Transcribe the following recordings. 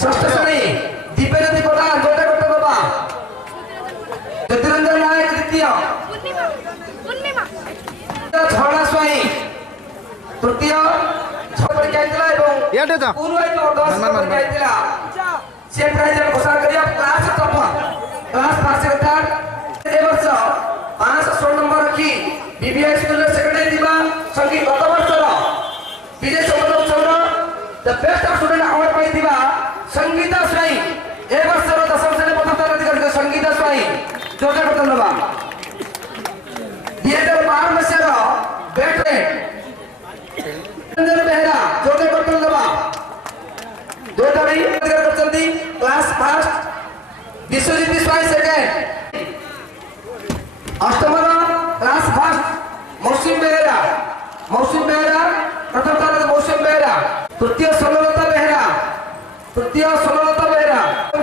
षष्ठ श्रेणी दिव्यज्योति प्रधान जोटा करते बाबा ज्योतिरंजन नायक द्वितीय झरणा स्वाई तृतीय छपरी जाइतला एवं पूर्व जो 10 नंबर जाइतला से प्राइज घोषणा करिया क्लास टॉप क्लास पास करता ए वर्ष 516 नंबर रखी बीबीआई स्कूल सेकेंडरी दिबा संगीत गत वर्षर विजय समर्थ चौर the best of student award पाई दिबा संगीता स्वाई ए वर्षर 10th श्रेणी 75 अधिकारी संगीता स्वाई जोटा करते नबा 2012 मसियार बेस्ट रंजन बेहरा जोटे करते नबा जोटा भी अधिकारी करते क्लास फर्स्ट विश्वजीत स्वाई सेकंड अष्टमर क्लास फर्स्ट मौसम बेहरा प्रथम स्थान मौसम बेहरा तृतीय सोनलता बेहरा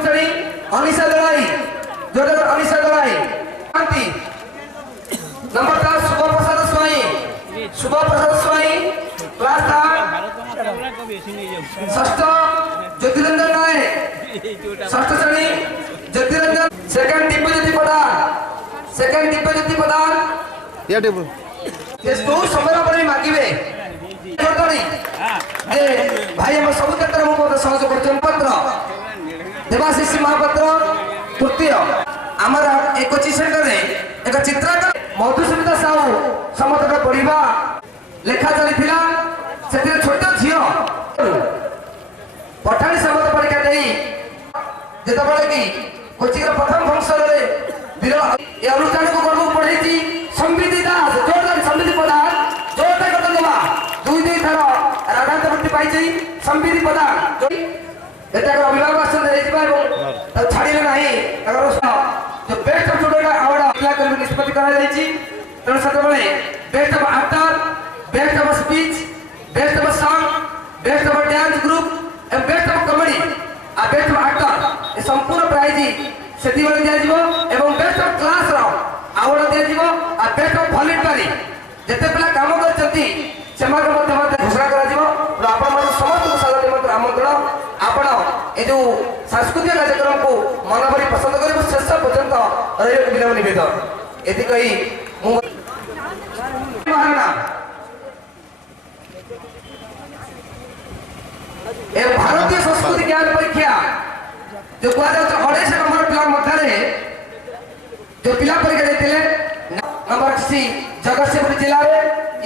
श्रेणी अनिशा दलाई जोटा अनिशा दलाई शांति नंबर 10 शुभ प्रसाद स्वाई क्लास थर्ड षष्ठ ज्योतिरंजन नायक षष्ठ श्रेणी ज्योतिरंजन सेकंड दिव्यज्योति प्रधान या टेबल ये तो समय पर मागिबे जोटणी जे भाई हम सब क्षेत्र में बहुत सहयोग करछन पत्र देवाशीष महापात्र तृतीय हमारा एक कोचिंग सेंटर रे एक चित्रकार मधुस्मिता साहू समतक पढ़िबा लेखा चलीथिला सेतिर छोट झियो पठाणी समत परीक्षा देई जेतबळे की कोचिंग रो प्रथम फंक्शन रे वीर ए अनुष्ठान को करबो पढ़ेची संविधि दास जोरदार संविधि प्रधान जोटा कर देबा दुई थर राधांत वृत्ति पाइछि संविधि प्रधान एटा को अभिभावक आसन देइबा एवं त छाड़िले नाही अगर जो best of student award apply कर निष्पत्ति करा जाइछि तन सतबळे best of actor best of speech best of song best of dance group and best of comedy आ बेस्ट ऑफ एक्टर ए संपूर्ण प्राइज सेति बळे दिया जिवो एवं बेस्ट ऑफ क्लास रो अवार्ड दिया जिवो आ बेस्ट ऑफ वॉलंटरी जते पिला काम करछंती सेमान मध्य घोषणा करा जिवो और आपण मन समस्त सादर निमंत्रण आमंत्रण आपण ए जो सांस्कृतिक कार्यक्रम को मन भरी पसंद करिबो शेष पर्यंत रहियो विनम्र निवेदन एति कही मु महाराणा ए भारतीय संस्कृति ज्ञान परीक्षा जो कुआ जाउछ 28 नंबर पिला मथारे जो पिला परीक्षा देतिले नंबर सी जगतसिंहपुर जिला रे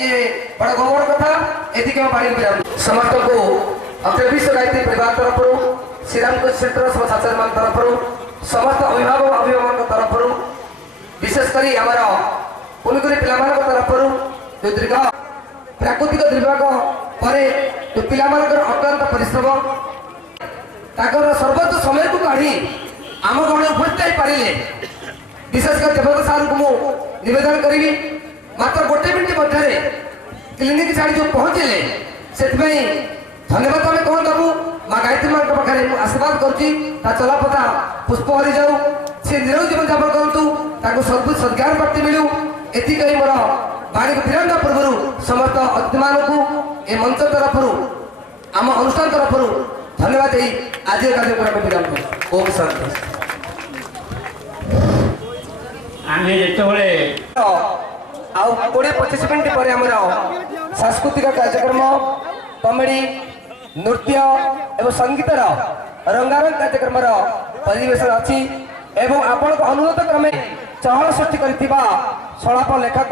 ये बड़ा गौरव कथा एति के बाड़ी बिराम समस्त को अपने विश्व गायत्री परिवार तरफ श्रीराम को क्षेत्र सब आचार्य मान तरफ समस्त अभिभावक अभिभावक तरफ विशेष करी हमारा पुनगुरी पिलामान तरफ जो दीर्घ प्राकृतिक दुर्भाग परे जो पिलामान अत्यंत परिश्रम ताकर सर्वोच्च समय को काढ़ी आम गण उपस्थित पारे विशेषकर देवदत्त सार को मुझे निवेदन करी मात्र गोटे मिनिट मध्य क्लिनिक छाड़ी जो पहुंचे से धन्यवाद आम कौन दबू माँ गायत्री माँ पाखे आशीर्वाद कर चलापथा पुष्प हरी जाऊ सी निरोग जीवन जापन करूँ सर्व सद्ज्ञान प्राप्ति मिलू एति कही मोर बाणी को विराम पूर्व समस्त अतिथि मानू ए मंच तरफ आम अनुष्ठान तरफ धन्यवाद आज कार्यक्रम विराम ओम शांति आमे जेतबळे आउ 20-25 मिनिट पर हमर सांस्कृतिक कार्यक्रम कॉमेडी नृत्य एवं संगीत रंगारंग कार्यक्रम परिवेशन अच्छी एवं आपण को अनुरोध क्रमे चहल सृष्टि करथिबा सलाप लेखक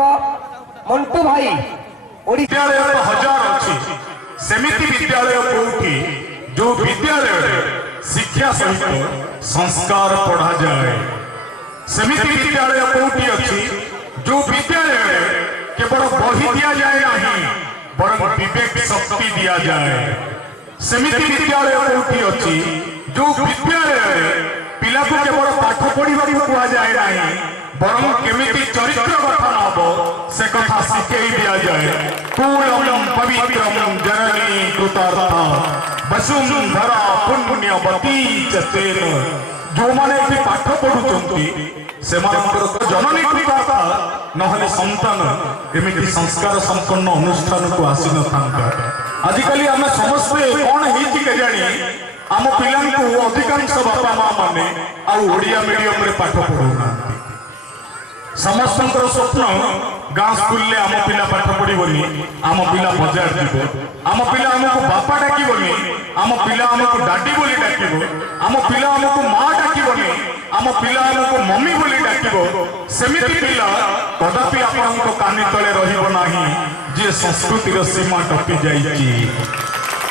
मंटू भाई विद्यालय हजार अच्छी सेमिति विद्यालय कोठी जो विद्यालय शिक्षा सहित संस्कार पढ़ा जाए सेमिति विद्यालय कोठी अच्छी जो विद्यालय केवल बही दिया जाए नहीं बरं विवेक शक्ति दिया जाए सेमिति विद्यालय कोठी अच्छी जो विद्यालय पिला को केवल पाठ पढ़ा कह जाए नहीं बरं केमिति चरित्र गठन हम से कथा शिखई दिया जाए कूलम पवित्रम जननी कृतार्था वसुंधरा पुण्यवती चेन जो माने पाठ पढ़ुचंती से जननी कृतार्था नहले संतान एमिति संस्कार संपन्न अनुष्ठान को आसी न था आजिकल आम समस्ते कौन है केजाणी आम पिलांकु अधिकांश बापा माँ माने आउ ओडिया मीडियम रे पाठ पढ़ौना समस्त स्वप्न गाँ स्कूल ले आम पिला पाठ पढ़िबनी आम पिला बजार जीव आम पिला आमको बापा डाकिबनी आम पिला आमको डाडी बोली डाकिबो आम पिला आमको माँ डाकिबनी आम पिला आमको मम्मी बोली डाकिबो सेमिति पिला कदापि आपनको कानी तले रहिबो नाही जे संस्कृतिर सीमा टपि जाइछि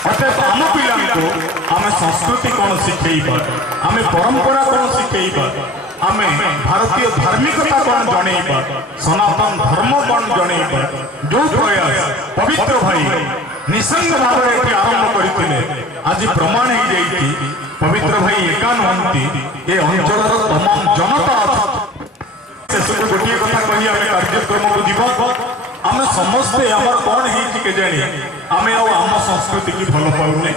अर्थात आम पिलांको आमे संस्कृति कौन शिखेइबा आमे परंपरा कौन शिखेइबा आमे भारतीय धार्मिकता कौन जणेइबा सनातन धर्म कौन जणेइबा जो प्रयास पवित्र भाई निसंग भाव में आरंभ करथिले आज प्रमाण हो जाइछि पवित्र भाई एका नहंती ए अंचलर तमाम जनता से सब गोटे कथा कहि आमे कार्यक्रम को जीव आमे समस्ते हमर कौन हेछि के जानी आमे आम संस्कृति की भल पाउने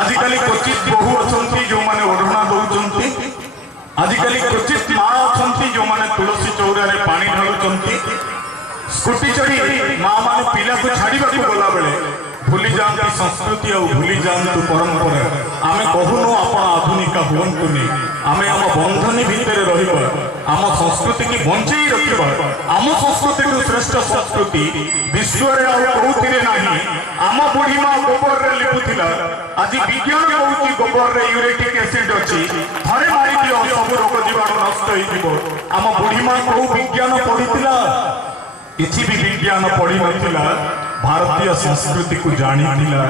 आजिकली क्वचित बहु अछंती जो माने ओढ़ना दउचंती आजिकली क्वचित माँ अछंती जो माने तुलसी चौरा रे पानी ढालुचंती स्कूटी चढ़ी माँ माने पिला को छाड़ीबा को गला बेले भूली जाती संस्कृति और भूली जातु परंपरा आमे कहूनु आपण आधुनिका हुंतुनी आमे आम बंधनी भितर रहिबा आम संस्कृति की बंचई रखिबा आम संस्कृति को श्रेष्ठ संस्कृति विश्व रे आ कहूतिरे नाही आम बुढ़ी माँ गोबर रे लिखुथिला आज विज्ञान कहूची गोबर रे यूरेटिक एसिड अछि थरे मारी दियो सब रोग जीवाणु नष्ट होई जीवो आम बुढ़ी माँ कहू विज्ञान पढ़िथिला किछि भी विज्ञान पढ़ी नथिला भारतीय संस्कृति को जानी थिला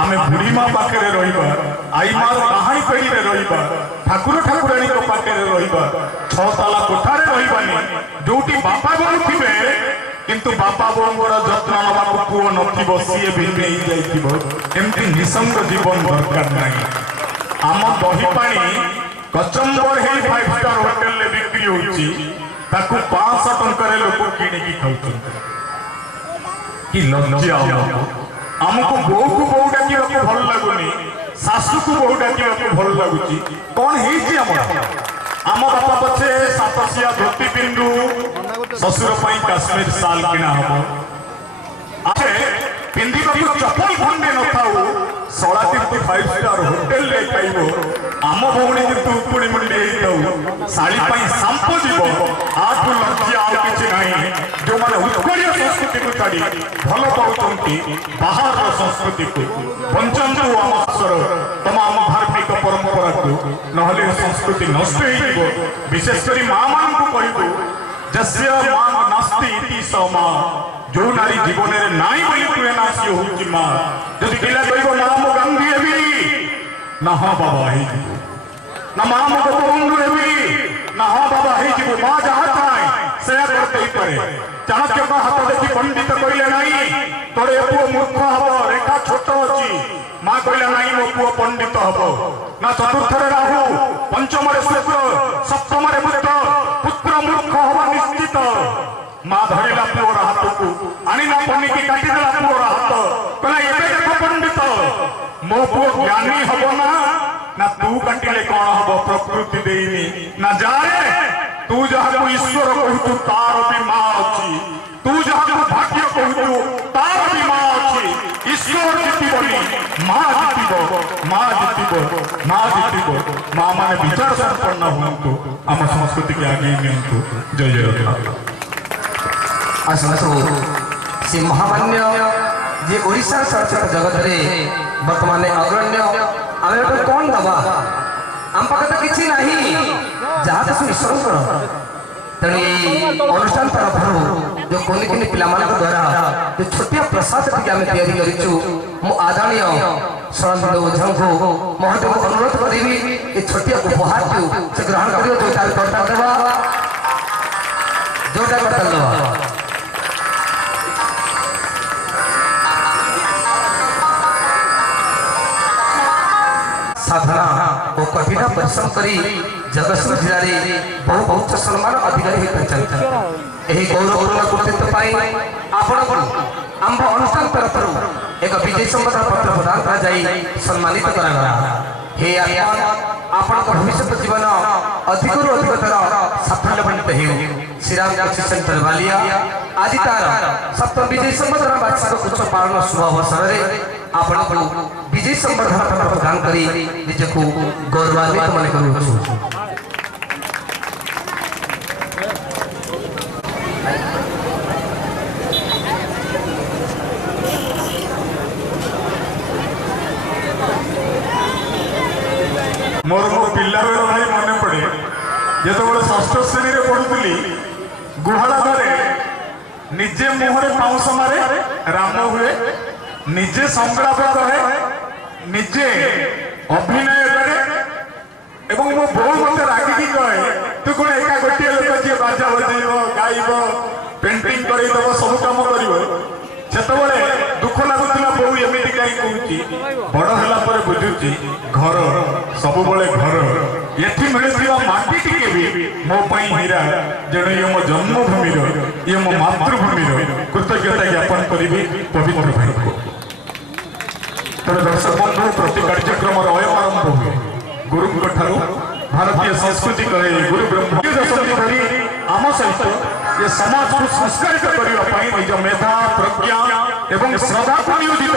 आमे बुढ़ी माँ पाखे रहिबा आई मार कहानी पेड़ी रे रहिबा ठाकुर ठाकुराणी को पाखे रहिबा छ ताला कोठारे रहिबानी जोटी बापा बोल थिबे किंतु बापा बोंगर जत्न नबा को पुओ नथिबो सिए भी नेई जाइथिबो एमती निसंग जीवन दरकार नाही आम दही पानी कचंबर हे 5 स्टार होटल ले बिक्री होची ताकू 500 टंका लोक किणी खाउछन कि लज्जा आमको बोह को बोह डाकिबा भल लागुनी सासु को बोह डाकिबा भल लागुची कोन हेछि आम बापा पछे सातसिया धोती पिंडू ससुर पई काश्मीर साल किना हबो आछे पिंदिबा को चप्पल खंडे न थाउ सोला तीर्थ 5 स्टार होटल ले खाइबो आम भौणी किंतु उपुड़ी मुंडी हेइताउ साली पई संपो जीवो आठु लज्जा आ किछि नाही जो माने उत्कड़ीय संस्कृति को छाड़ी भल पाउचंती बाहर संस्कृति को पंचंतु आमसर तमाम धार्मिक परंपरा को नहले संस्कृति नष्ट हेइबो विशेष करी मां मान को कहिबो जस्य मां नास्ति इति समा जो नारी जीवन रे नाई बोली तुए नासी होउची मां जदि पिला कहिबो मां मो गांधी हेबी ना हां बाबा हे ना मां मो गोपबंधु हेबी ना हां बाबा हे जीवो मां जहा थाए से करते ही पड़े चाणक्य का हाथ देखि पंडित कहले नाही तोरे पुओ मूर्ख हबो रेखा छोट अछि मां कहले नाही मो पुओ पंडित हबो ना चतुर्थ रे राहु पंचम रे शुक्र सप्तम रे बुध पुत्र मूर्ख हबो निश्चित मां धरिला पुओर हाथ को आनिला पन्नी काटी देला पुओर हाथ कहला एबे देखो पंडित मो पुओ ज्ञानी हबो ना तू काटिले कोन हबो प्रकृति देइनी ना जाए तू जहा को ईश्वर कहू तार भी मां अछि तू जहा को भाग्य कहू तार भी मां अछि ईश्वर जीति बोली मां जीतिबो मां जीतिबो मां माने विचार संपन्न हुंतु आम संस्कृति के आगे नियंतु जय जय रघुनाथ आसु से महामान्य जे ओडिशा चलचित्र जगत रे वर्तमान अग्रण्य आमे कौन दबा आम पाखे तो किसी नहीं जहाँ तो ईश्वर तेणु अनुष्ठान तरफ जो कोनी कोनी पिला द्वारा जो छोटिया प्रसाद आम तैयारी आदरणीय शरण ओझा को महोदय को अनुरोध करी छोटिया उपहार को से ग्रहण कर जोटा करता देवा जोटा करता देवा साधना और कठिन परिश्रम करी जगतसिंह जिले में बहु उच्च सम्मान अधिकारी होती गौरवपूर्ण कृतित्व आपण आंभ अनुष्ठान तरफ एक विजय संपदा पत्र प्रदान कर सम्मानित करा हे आपण भविष्य जीवन अधिक अधिकतर साफल्यमंडित हो श्री राम सेंटर बालिया आज तार सप्तम विजय संपदा वार्षिक उत्सव पालन शुभ अवसर में आपण विजय संवर्धन पत्र प्रदान करी निजको गौरवान्वित मन करू। मोर मो पिला बेल भाई मन पड़े जो षष्ठ श्रेणी में पढ़ुली गुहाल घरे निजे मुहरे पाउस मारे राम हुए निजे संकल्प कहे निजे अभिनय करे एवं मो बो मत रागिकी कहे तू कौन एका गोटे लोक जी बाजा बजेब गाइब पेंटिंग करदब सब कम कर दुख लगुला बो एमती कहीं कहूँ बड़ है बुझुची घर सब घर ये मिलूँ माटी टिके भी मो हीरा जेणु ये मो जन्मभूमि ये मो मातृभूमि कृतज्ञता ज्ञापन करी पवित्र भाई को। तेरे दर्शक बंधु प्रति कार्यक्रम अयमारंभ हुए गुरु ठारू भारतीय संस्कृति कहे गुरु ब्रह्म दशमी धरी आम सहित ये समाज को संस्कारित करने निज मेधा प्रज्ञा एवं श्रद्धा को नियोजित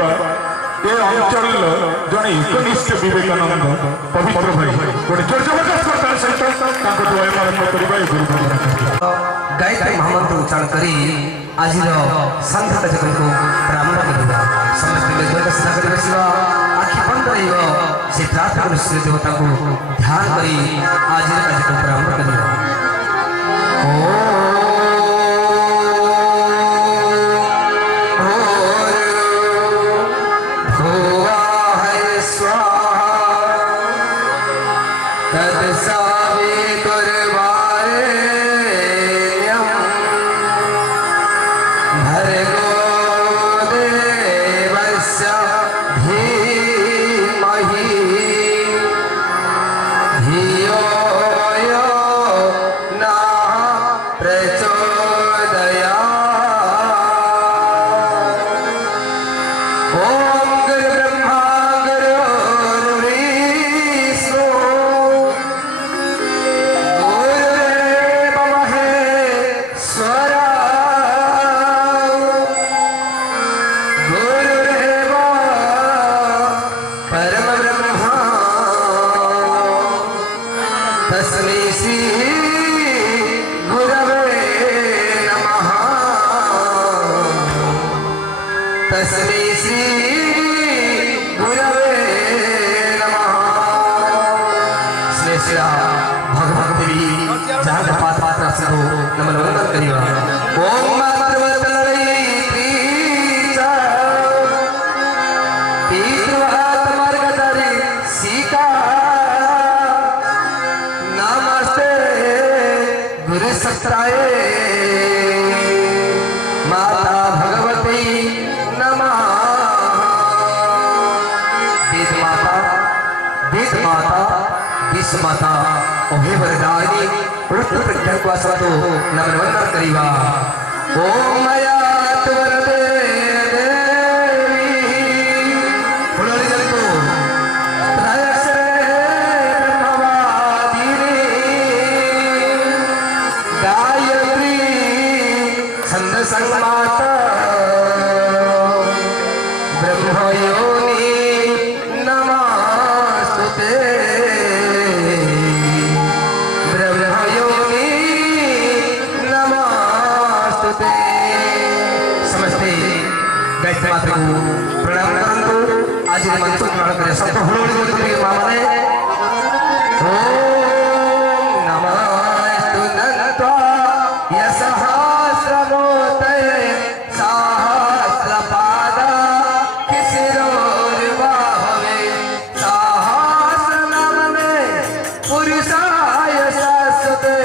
कर अंचल जड़े एकनिष्ठ विवेकानंद पवित्र भाई गोटे जोर जबरदस्त सहित गायत्री महामंत्र उच्चारण करी आज संध्या कार्यक्रम को प्रारंभ करवा समस्त आखि बंद से प्रार्थना सूर्य देवता को ध्यान करी आज कार्यक्रम प्रारंभ करवा। माता ओहे वरदायिनी पृथ्वी प्रज्ञा को आसवादो नमन करीवा। ओम मया वरदे देवी फुलरी जंतु त्रयक्षरे ब्रह्मवादिनी गायत्री छंद संगमाता ब्रह्मयोनि नमस्तुते प्रणाम करंतु आज मंत्र प्रणाम करे सब हुलोड़ी बोलते के मामा ने ओम नमस्तु नत्वा यसहस्रमोतये सहस्रपादा किशिरोर्वाहवे सहस्रनामने पुरुषाय शाश्वते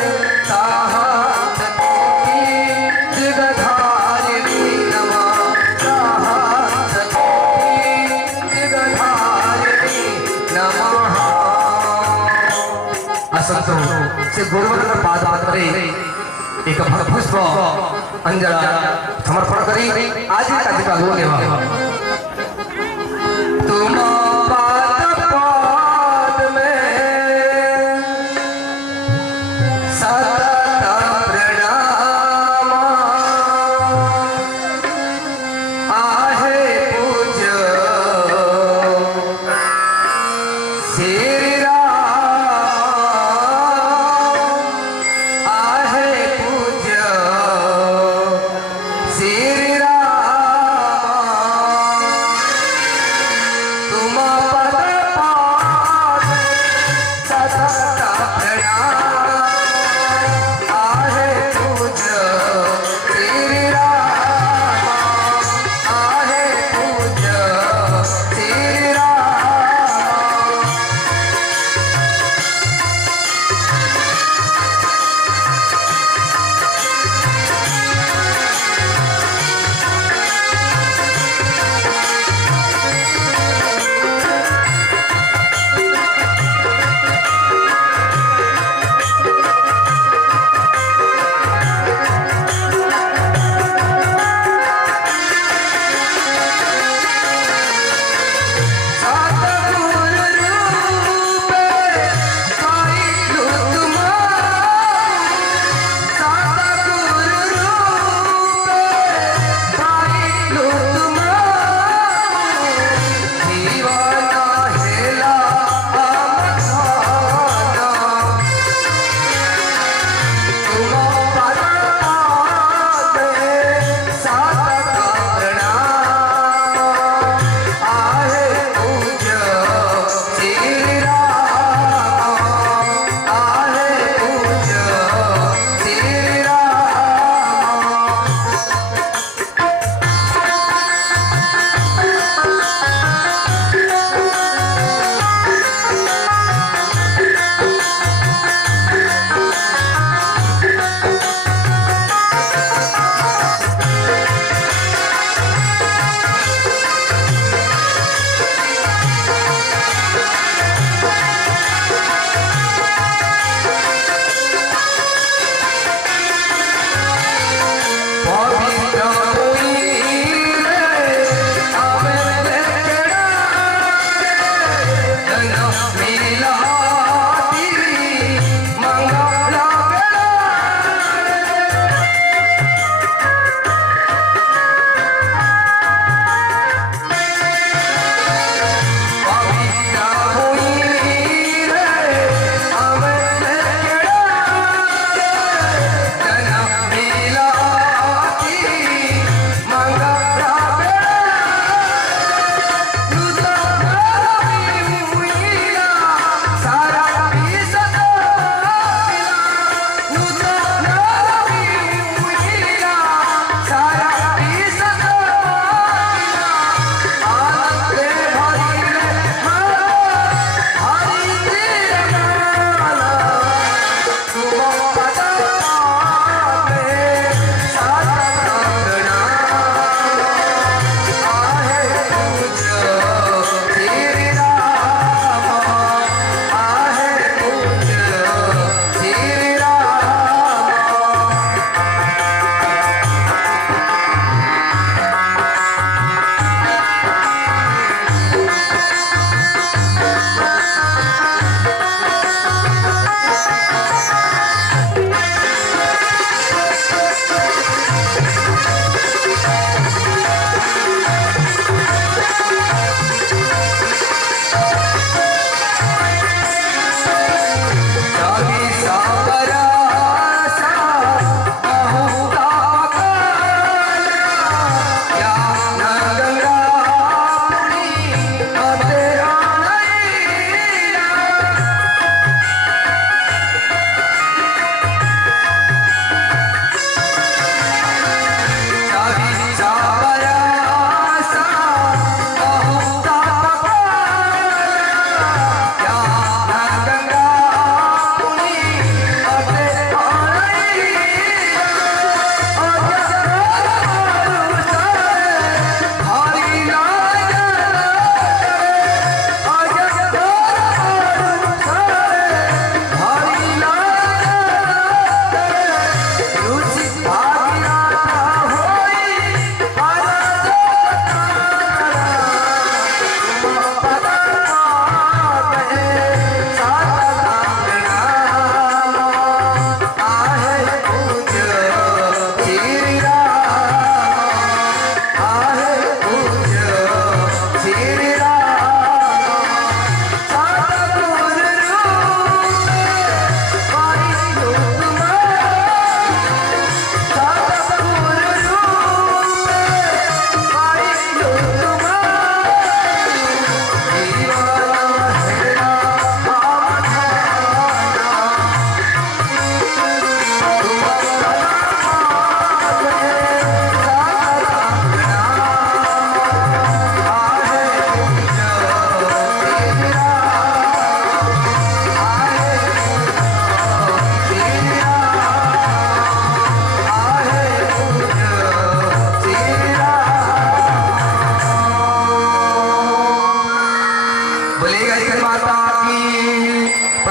से गुरुवर पाद पात्रे एक पुष्प अंजला समर्पण करी आज कार्यक्रम नेवा तुम पाद पाद में सतत प्रणाम आहे पूज्य श्री राम आहे पूज्य श्री राम तुम पद पाद सतत प्रणाम आहे पूज्य श्री राम आहे पूज्य श्री राम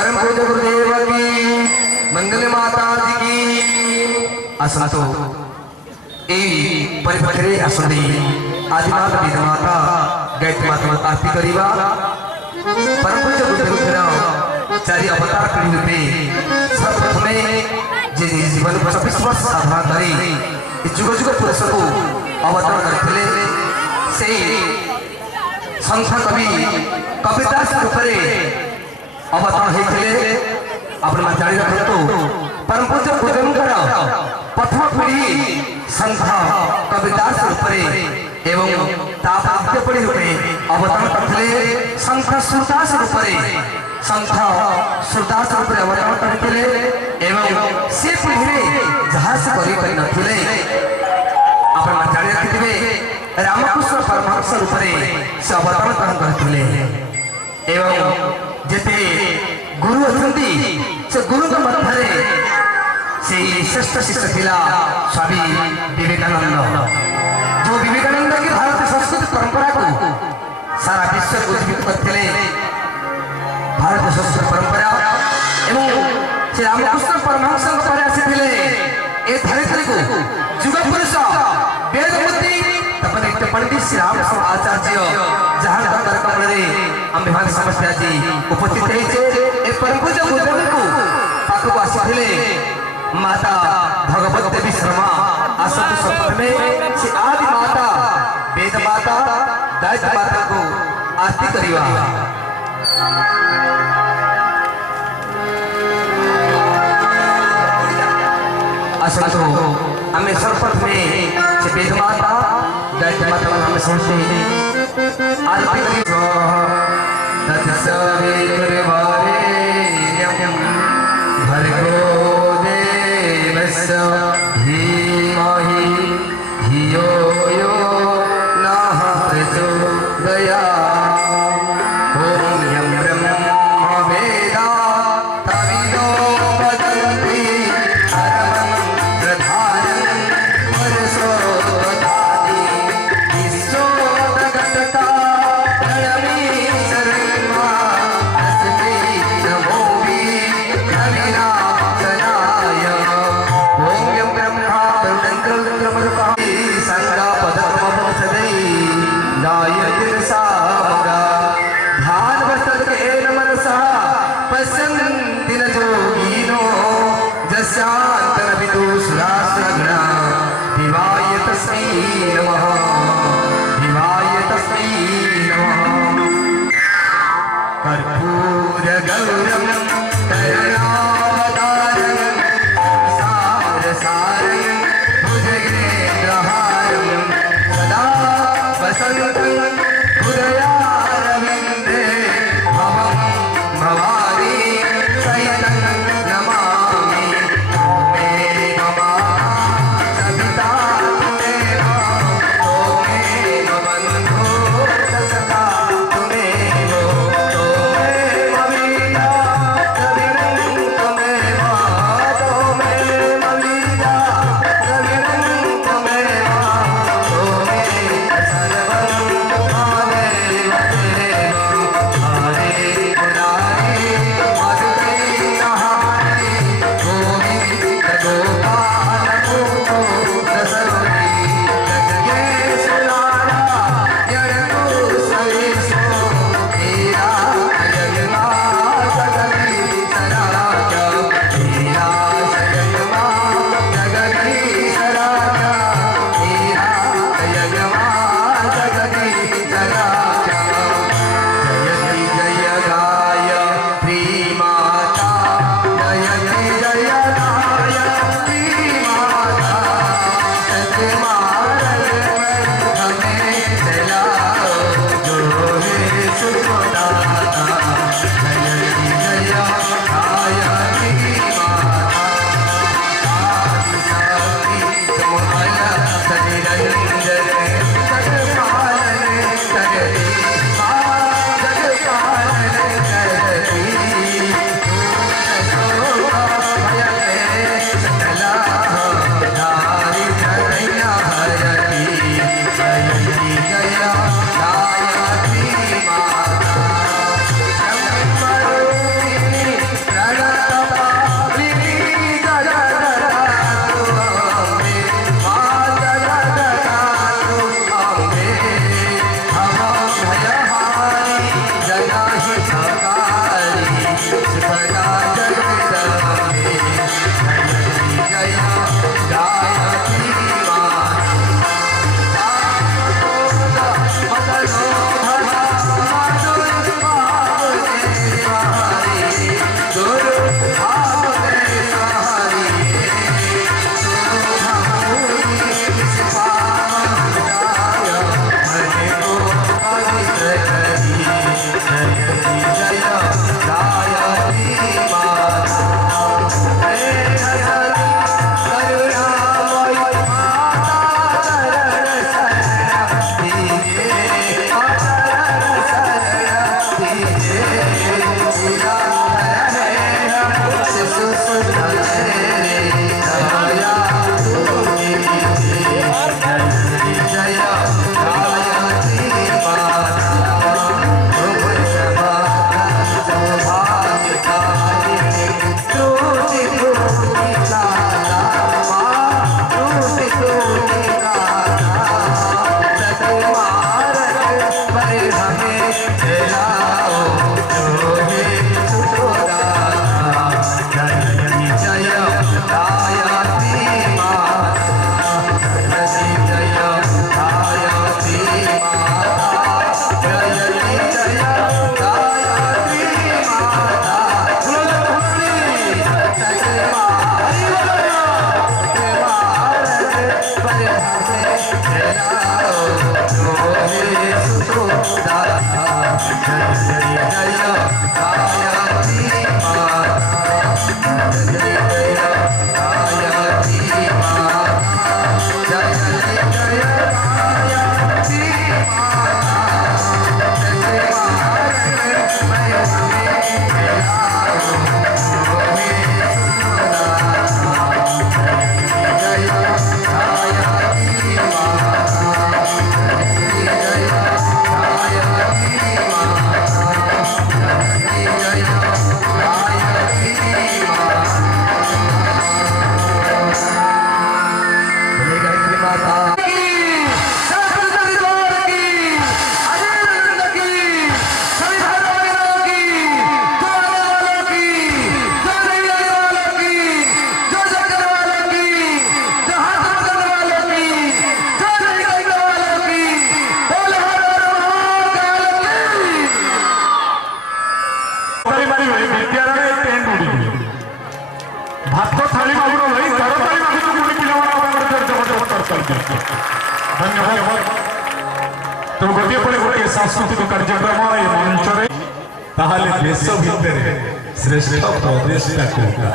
परम पूज्य गुरुदेव की मंगल माता जी की असंतो ए परिपथरे असंदी आदिमाता विधमाता गायत्री माता आरती करिवा परम पूज्य गुरुदेव चारि अवतार पीढ़ी सर्वप्रथमे जे जीवन 26 वर्ष साधना करी जुग जुग पुरुष को अवतार करथिले से संत कवि कविदास रूपरे अवतार होते अपना जारी रखतु परम पूज्य गुरुदेवଙ୍କର प्रथम पीढ़ी संत कविदास रूपरे एवं तापाद्य पीढ़ी रूपे अवतार करथिले संत सुरदास रूपरे संत सुरदास रूपरे अवतार करथिले एवं से पीढ़ी जहाँ से करि नथिले अपना जारी रखिथिबे रामकृष्ण परमहंस रूपरे से अवतार करथिले एवं जेते गुरु अछंती से गुरु के मध्य से श्रेष्ठ शिष्य थिला स्वामी विवेकानंद जो विवेकानंद की भारतीय संस्कृति परंपरा को सारा विश्व को जीवित करथिले भारतीय संस्कृति परंपरा एवं से रामकृष्ण परमहंस पर आसीथिले ए धरित्री को जुग पुरुष वेदमती तपनिष्ठ पंडित श्री राम आचार्य जहाँ दरकार कमरे हम विभाग समस्या जी उपस्थित है ए परम पूज्य गुरुदेव को पाखु आसीथिले माता भगवत देवी शर्मा आसतु सप्तम में से आदि माता वेद माता गायत्री माता को आरती करिवा आसतु हमें सर्वप्रथम में से वेद माता गायत्री माता को हमें समझते आरती करिवा तत्सवे करवारेण्यं भर्गो देवस्य धीमहि धियो यो नः प्रचोदयात् ॐ यं ब्रह्मा वेदा तविदो वदन्ति परमं प्रधानं परसोदादि विश्वोदगतता प्रणमी शर्मा अस्मै नमो विघ्नविनाशनाय ॐ यं ब्रह्मा तरुणन्द्रमरुका संगापदमवसदै गायत्रिसामगा ध्यानवस्तकेन मनसा पश्यन्ति न योगिनो जस्यान्तरविदुषुरासुरगणा दिवाय तस्मै नमः दिवाय तस्मै नमः कर्पूरगौरं करुणावतारं सारसारं भुजगेन्द्रहारं सदा वसन्तं हृदयारविन्दे भवं भवानी सहितं नमामि मे नमः सविता तुमेव तोमेव बन्धो सतता तुमेव तोमेव वीरा ପଡ଼ିବେ ବିଦ୍ୟାଳୟରେ ଟେଣ୍ଟ ଉଡ଼ିବେ ଭାତ ଥାଳି ମାଗୁର ଭାଇ ତରକାରୀ ମାଗୁର ପୁଣି ପିଲାମାନଙ୍କ ଧନ୍ୟବାଦ। ତ ଗୋଟିଏ ପରେ ଗୋଟିଏ ସାଂସ୍କୃତିକ କାର୍ଯ୍ୟକ୍ରମ ଏ ମଞ୍ଚରେ ତାହେଲେ ଦେଶ ଭିତରେ ଶ୍ରେଷ୍ଠ ପ୍ରଦେଶଟା କୋଉଟା?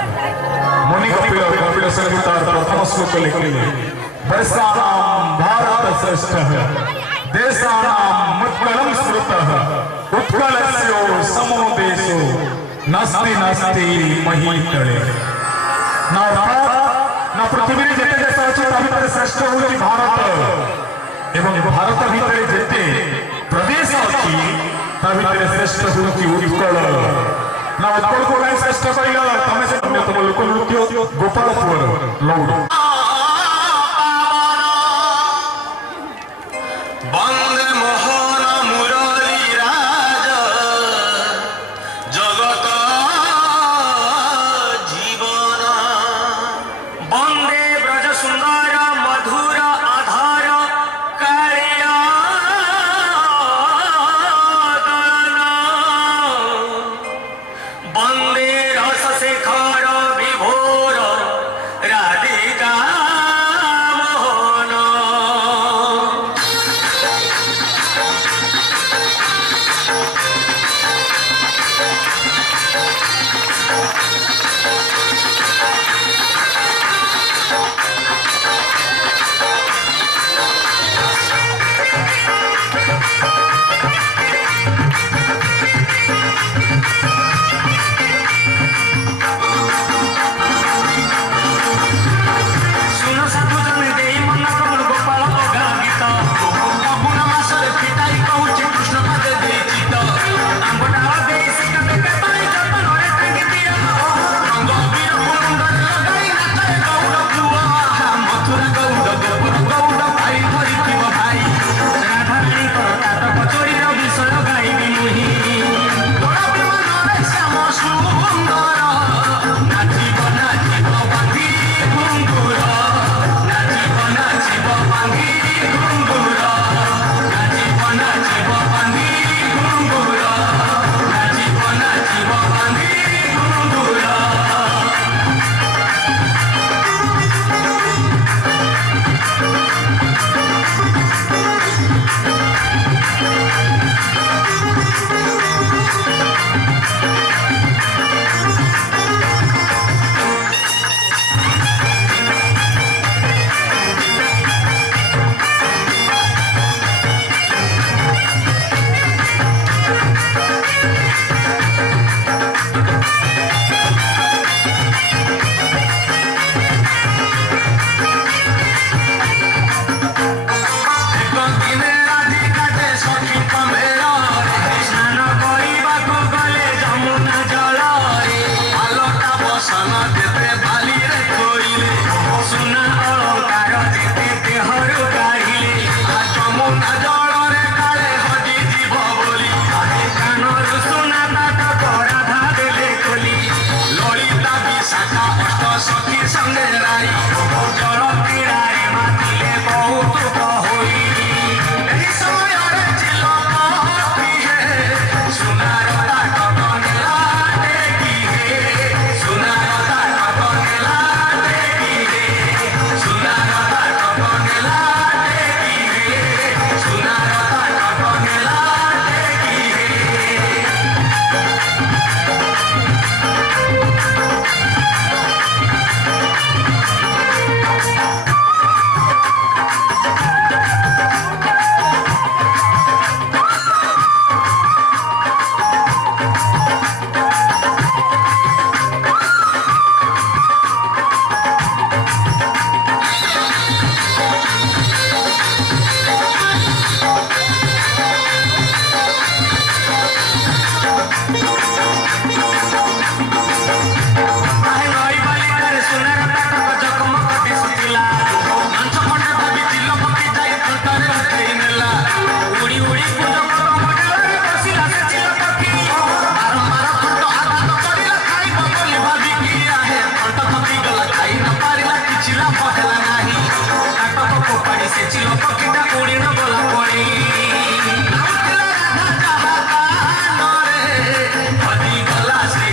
ମଣି କପିଳ ସଙ୍ଗୀତର ପ୍ରଥମ ଶ୍ଲୋକ ଲେଖିଲେ ଦେଶାନାଂ ଭାରତ ଶ୍ରେଷ୍ଠ ଦେଶାନାଂ ମତ୍କଳଂ ସ୍ମୃତଃ ଉତ୍କଳସ୍ୟ ସମୋ ଦେଶೋ ନାସ୍ତି ନାସ୍ତି ମହୀତଳେ। ନା ପୃଥିବୀରେ ଯେତେ ଦେଶ ଅଛି ତା ଭିତରେ ଶ୍ରେଷ୍ଠ ହେଉଛି ଭାରତ ଏବଂ ଭାରତ ଭିତରେ ଯେତେ ପ୍ରଦେଶ ଅଛି ତା ଭିତରେ ଶ୍ରେଷ୍ଠ ହେଉଛି ଉତ୍କଳ। ନା ଉତ୍କଳକୁ କାହିଁ ଶ୍ରେଷ୍ଠ କହିଲ? ତମେ ସେ ଅନ୍ୟତମ ଲୋକ ନୃତ୍ୟ ଗୋପାଳପୁର ଲଉଡ଼ ବନ୍ଦେ ମୋହନ ମୁରଲୀ ରାଜ ଜଗତ ଜୀବନ ବନ୍ଦେ ବ୍ରଜ ସୁନ୍ଦର ମଧୁର ଆଧାର କାଳିଆ ଦଳନ ବନ୍ଦେ ରସ ଶେଖର ବିଭୋର ରାଧିକା Gala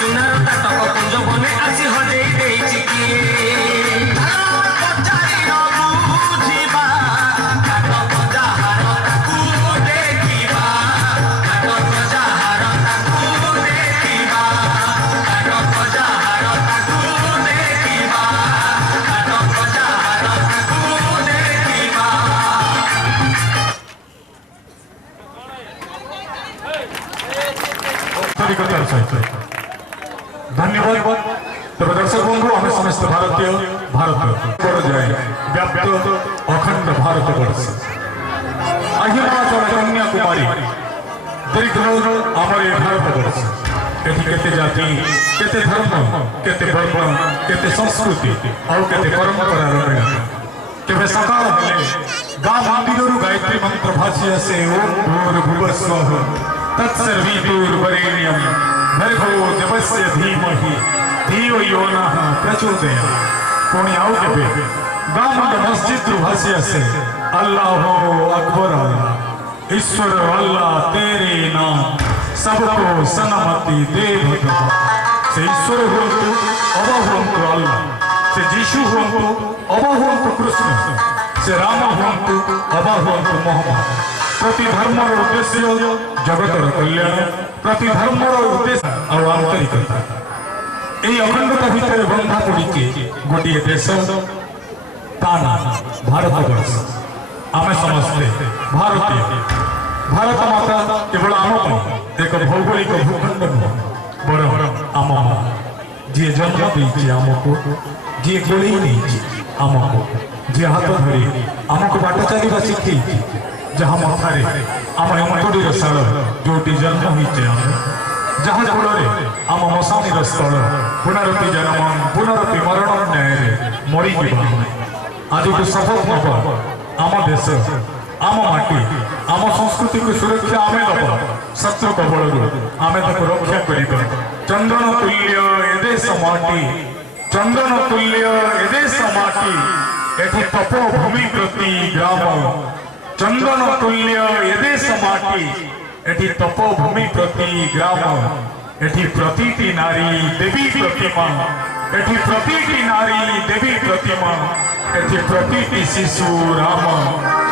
ସୁନାର ତାଟକ କୁଞ୍ଜ ବନେ ଆସି ହଜେଇ ଦେଇଛି କିଏ ବୁଝିବା କାଟକ ଯାହାର ତାକୁ ଦେଖିବା କାଟକ ଯାହାର ତାକୁ ଦେଖିବା କାଟକ ଯାହାର ତାକୁ ଦେଖିବା କାଟକ ଯାହାର ତାକୁ ଦେଖିବା धन्यवाद। तब दर्शक बंधु आम समस्त भारतीय भारत जाए व्याप्त अखंड भारत वर्ष अहिमाचल कन्याकुमारी दीर्घ आमर भारत वर्ष एटी केते जाति केते धर्म केते वर्ण केते संस्कृति और केते परंपरा मेला केवे सकाळ गाँ मंदिर गायत्री मंत्र भाषी आसे ओम भूर्भुवस्वः तत्सर्वितुर्वरेण्यं भर्गो देवस्य धीमहि धियो यो नः प्रचोदयात्। पुणी आउ केबे गाँ मंद मस्जिद भाषी आसे अल्लाह अकबर अल्लाह ईश्वर अल्लाह तेरे नाम सबको सन्मति दे भगवान। से ईश्वर हुंतु अबा हुंतु अल्लाह से जीशु हुंतु अबा हुंतु कृष्ण से राम हुंतु अबा हुंतु मोहम्मद। प्रति धर्मर उद्देश्य जगतर कल्याण प्रति धर्मर उद्देश्य और आंतरिकता यही अखंडता भितर बंधा पड़ी गोटे देश ताना भारत वर्ष आम समस्ते भारतीय भारत माता केवल आम एक भौगोलिक भूखंड नुह बर आम माँ जी जन्म देती आमको जी गोली नहीं आमको जी हाथ धरी आमको बाट चलवा शिखी जहाँ मथारे आम अंकुड़ी शाल जो जन्म होते जहाँ फल आम मशानी स्थल पुनरपि जन्म पुनरपि मरण न्याय मरी आज जो शपथ नब आम देश आम माटी आम संस्कृति को सुरक्षा आम नब शत्रु कबल आम रक्षा कर चंदन तुल्य ए देश माटी चंदन तुल्य ए देश माटी एठी तपोभूमि प्रति ग्राम चंदन तुल्य ए देश माटी एठी तपोभूमि प्रति ग्राम एठी प्रतिटी नारी देवी प्रतिमा एठी प्रतिटी नारी देवी प्रतिमा एठी प्रतिटी शिशु राम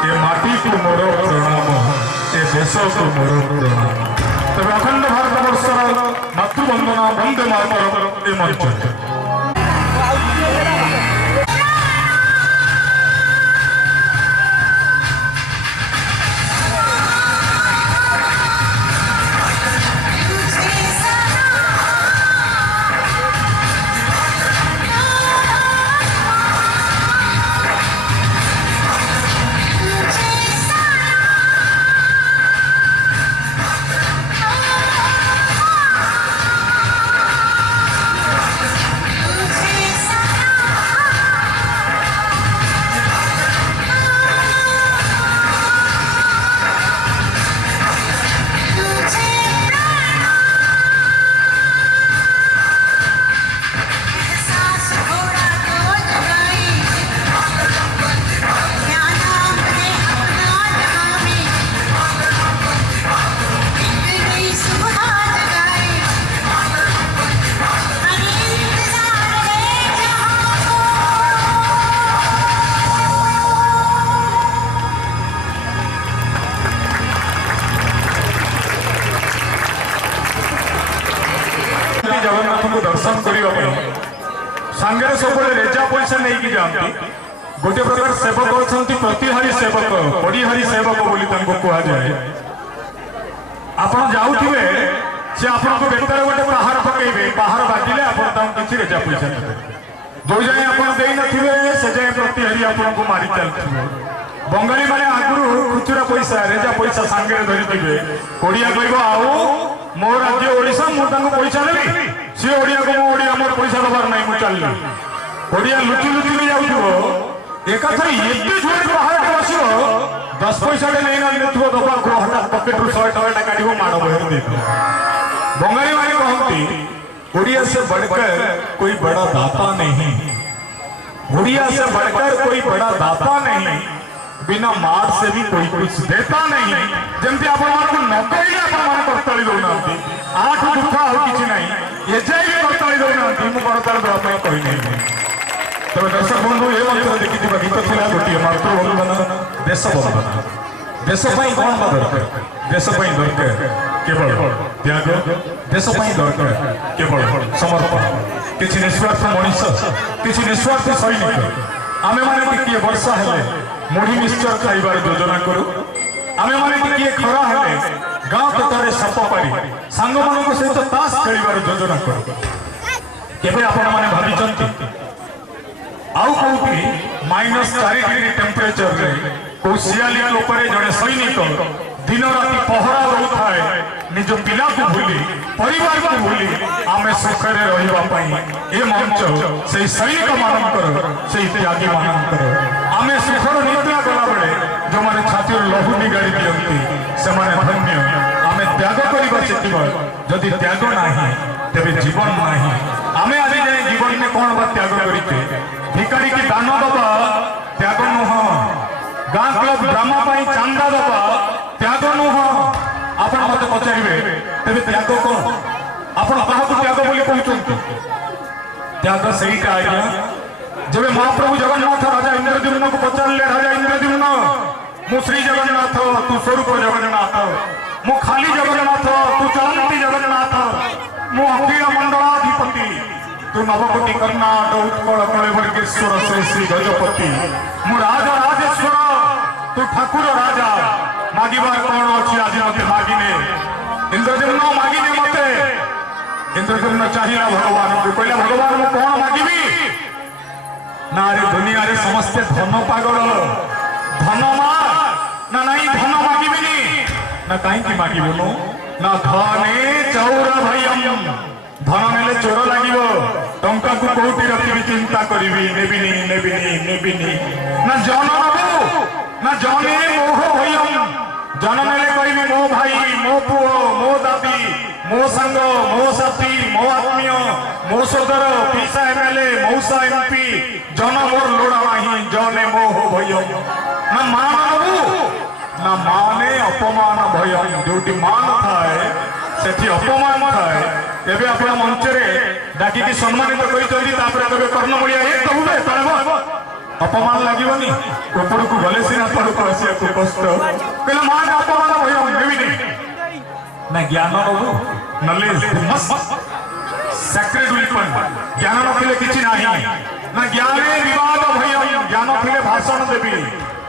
ए माटी को मोर प्रणाम ए देश को मोर प्रणाम। तब अखंड भारत वर्षर मातृवंदना वंदे मातरम ए मंच जगन्नाथ को दर्शन करने सांगे सब रेजा पैसा नहीं जाती गोटे प्रकार सेवक अच्छा प्रतिहारी सेवक परिहारी सेवक बोली कहुए आप जाऊे सी आपको बेतर गोटे पहाड़ पकड़े पहाड़ बाजिले किसी रेजा पैसा देते जो जाए आप नथिबे से जाए प्रतिहारी आपको मारी चलते बंगाली मैंने आगुरी खुचुरा पैसा रेजा पैसा सांगे धरी ओडिया कह मो राज्य ओडिशा मुझे पैसा देवी सी ओडिया को ओडिया मोर पैसा दबार नहीं मुझे चलनी ओडिया लुचि लुचि भी जाऊ एकाथर एते जोर बाहर बस 10 पैसा नहीं नाथो दबा को हटा पकेट रु 100 टका काढ़ माड़ बहर दे बंगाली माने कहती ओडिया से बढ़कर कोई बड़ा दाता नहीं गुड़िया से बढ़कर कोई बड़ा दाता नहीं, बिना मार से भी कोई कुछ देता नहीं। जमती आपण मानक न कहले आपण मान करतळी दउनांती आठ दुख आ किछि नहीं ए जाय भी करतळी दउनांती मु करतळ दवा ପାଇଁ कहि नहीं। तो दर्शक बंधु ए मंत्र देखि दिबा गीत थिला गोटी मात्र भगवान देश बंधन देश ପାଇଁ कोन दरकार देश ପାଇଁ दरकार केवल त्याग देश ପାଇଁ दरकार केवल समर्पण किछि निस्वार्थ मनुष्य किछि निस्वार्थ सैनिक आमे माने टिके वर्षा हेले मुढ़ी मिक्सचर खाइबार योजना करू आमे माने टिके खरा हेले गांव कतारे सप पारी सांग मानक सहित ताश खेलिबार योजना करू केबे आपण माने भाबी चंती आउ कोउठी -4 डिग्री टेम्परेचर रे को सियालिया लोपरे जने सैनिक दिन राति पहरा दउथाय निज पिला को भूली परिवार को भूली आमे सुखरे रहिबा पई ए मंच से सैनिक मानकर से त्यागी मानकर आमे सुखर निद्रा गला बेले जो माने छाती लहू निगाड़ी दियंती से माने धन्य आमे त्याग करिबा चितिबा जदि त्याग नाही तेबे जीवन नाही आमे आज जाय जीवन में कोन बा त्याग करिते भिखारी की दान दबा त्याग नह गाँ क्लब ड्रामा पाई चांदा दबा त्याग नुह आपण मते पचारिबे तेबे त्याग कोन आपण काहाकु त्याग बोली कहउछंती त्याग सहीटा आज्ञा जबे महाप्रभु जगन्नाथ राजा इंद्रद्युम्न को पचारले राजा इंद्रद्युम्न मु श्री जगन्नाथ तू स्वरूप जगन्नाथ मु खाली जगन्नाथ तू चलंती जगन्नाथ मु अखिल मंडलाधिपति तू नवकोटि कर्णाट उत्कल कलेवर्गेश्वर श्री श्री गजपति मु राजा राजेश्वर तू ठाकुर राजा मागिबार कौन अच्छी आज मत मागिने इंद्रद्युम्न मागिने मते इंद्रद्युम्न चाहिए भगवान को कहले भगवान मु कौन मागिबी ना रे दुनिया रे समस्त धन पागल धन मार ना नहीं धन मागिबिनी ना काई की मागिबनु ना धने चौर भयम धन नेले चोर लागिबो टंका को कोठी रखिबी चिंता करिबी नेबिनी ना जन नबु ना जने मोह भयम जन नेले कहिबी मो भाई मो पुओ मो दादी मो संग मो साथी मो आत्मीय मो सदर पिसा एमएलए मौसा एमपी जन मोर लोड़ा नाही जने मोह भयम ना मान नबु ना माने अपमान भयम जोटी मान थाए सेठी अपमान थाए एबे अपना मंच रे डाकी की सम्मानित करि चली तापर कबे कर्णमळिया हे कहबे तळब अपमान लागिबनी ऊपर को गले सिना पर आसिया को कष्ट कहले मान अपमान भयम नेबिनी ना ज्ञान नबु नॉलेज मस्त सेक्रेट वेपन ज्ञान नथिले किछि नाही ना ज्ञाने विवाद भयम ज्ञान थिले भाषण देबी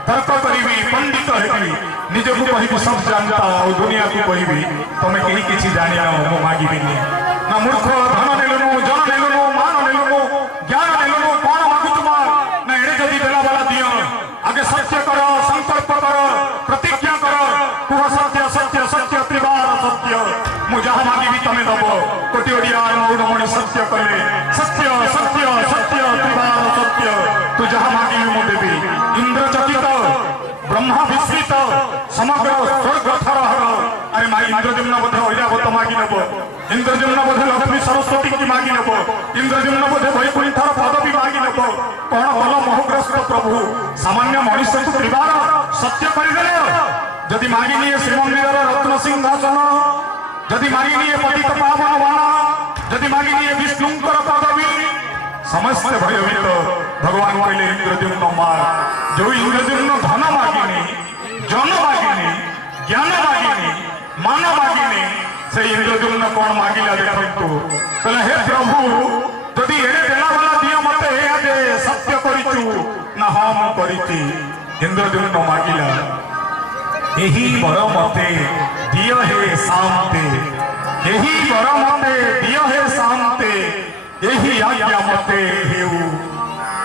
तर्क करिबी पंडित हेबी निजको कहिबी सब जानता और दुनिया को कहिबी तमे केही किछि जानि न मो मागिबिनी ना मूर्ख धन नेलनु जन नेलनु मान नेलनु ज्ञान नेलनु कोन मागु तुमा ना एडे जदी देला वाला दियो आगे सत्य करो संकल्प करो प्रतिज्ञा करो कुह सत्य सत्य सत्य त्रिवार सत्य मु जहां मागिबी तमे दबो कोटि ओडिया मौडमणि सत्य कले सत्य सत्य सत्य त्रिवार सत्य तू जहां मागिबी मु देबी इंद्रचकित ब्रह्मा विस्मित समग्र स्वर्ग थरहर अरे माई इंद्रद्युम्न बोधे ऐरावत मागी नब इंद्रद्युम्न बोधे लक्ष्मी सरस्वती की मागी नब इंद्रद्युम्न बोधे वैकुंठर पदवी मागी नब कौन भल मोहग्रस्त प्रभु सामान्य मनुष्य को त्रिवार सत्य करदेले जदि मागी निये श्रीमंदिर रत्न सिंहासन जदि मागी निये पतित पावन बाण जदि मागी निये विष्णुंकर पदवी समस्त भयभीत भगवान कहले इंद्रद्युम्न मार जो इंद्रद्युम्न धन मागिनी जन मागिनी ज्ञान मागिनी मान मागिनी से इंद्रद्युम्न कौन मागिला देखंतु कहले हे प्रभु जदि एडे देला वाला दियो मते हे आजे सत्य करिचु ना हम करिति इंद्रद्युम्न मागिला एही वर मते दियो हे शांति एही वर मते दियो हे शांति एही आज्ञा मते हेउ